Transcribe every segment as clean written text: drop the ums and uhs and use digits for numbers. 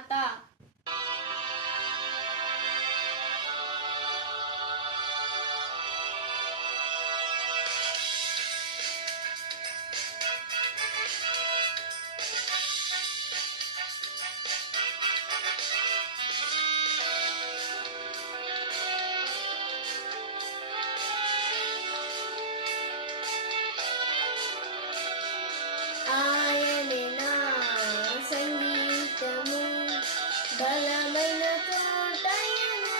కథ. ఆయనే నా సంగీతము, బలమైన కోటయము,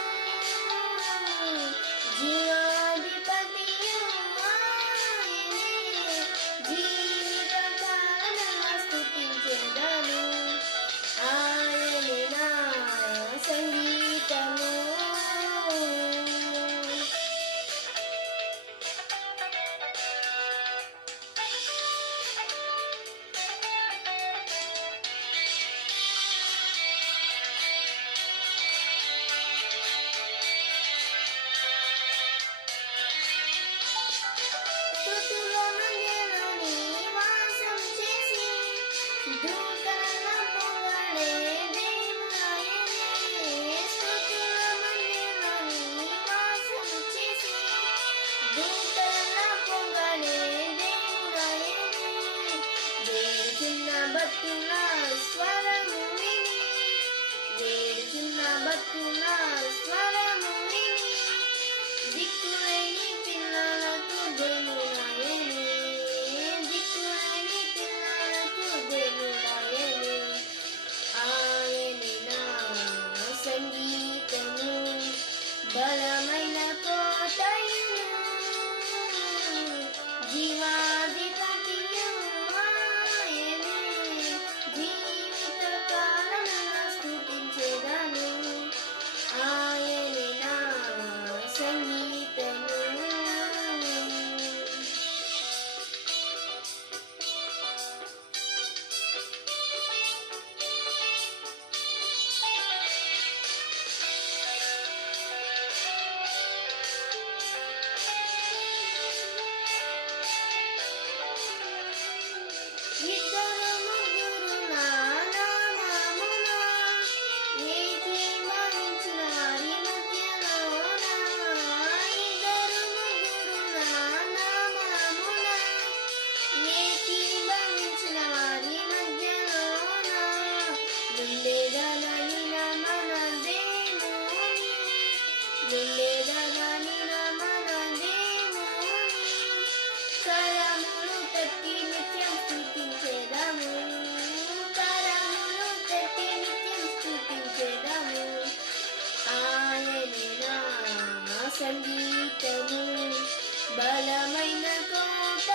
జీవాధిపతియు ఆయనే, జీవితకాలమెల్లా స్తుతించెదను. ఆయనే నా సంగీతము. స్తుతుల మధ్యలో నివాసం చేసి, దూతలను పొగడే దేవుడాయనే. స్తుతుల మధ్యలో నివాసం చేసి, దూతలను పొగడే దేవుడాయనే. వేడుచున్న భక్తుల స్వరము విని, వేడుచున్న భక్తుల స్వరము విని, దిక్కులేని పిల్లలకు దేవుడాయనే, దిక్కులేని పిల్లలకు దేవుడాయనే. ఆయనే నా సంగీతము, బలమైన కోటయును, జీవాధిపతియు ఆయనే, జీవితకాలమెల్లా స్తుతించెదను. ఆయనే నా సంగీతము. ఇద్దరు ముగ్గురు నా నామమున ఏకీభవించిన వారి మధ్యలోన, ఇద్దరు ముగ్గురు నా నామమున ఏకీభవించిన వారి మధ్యలోన, నుండెదనని మన దేవుని, నుండెదనని మన దేవుని, కరములు తట్టి నిత్యం స్తుతించెదము, కరములు తట్టి నిత్యం స్తుతించెదము. ఆయనే నా సంగీతము, బలమైన కోట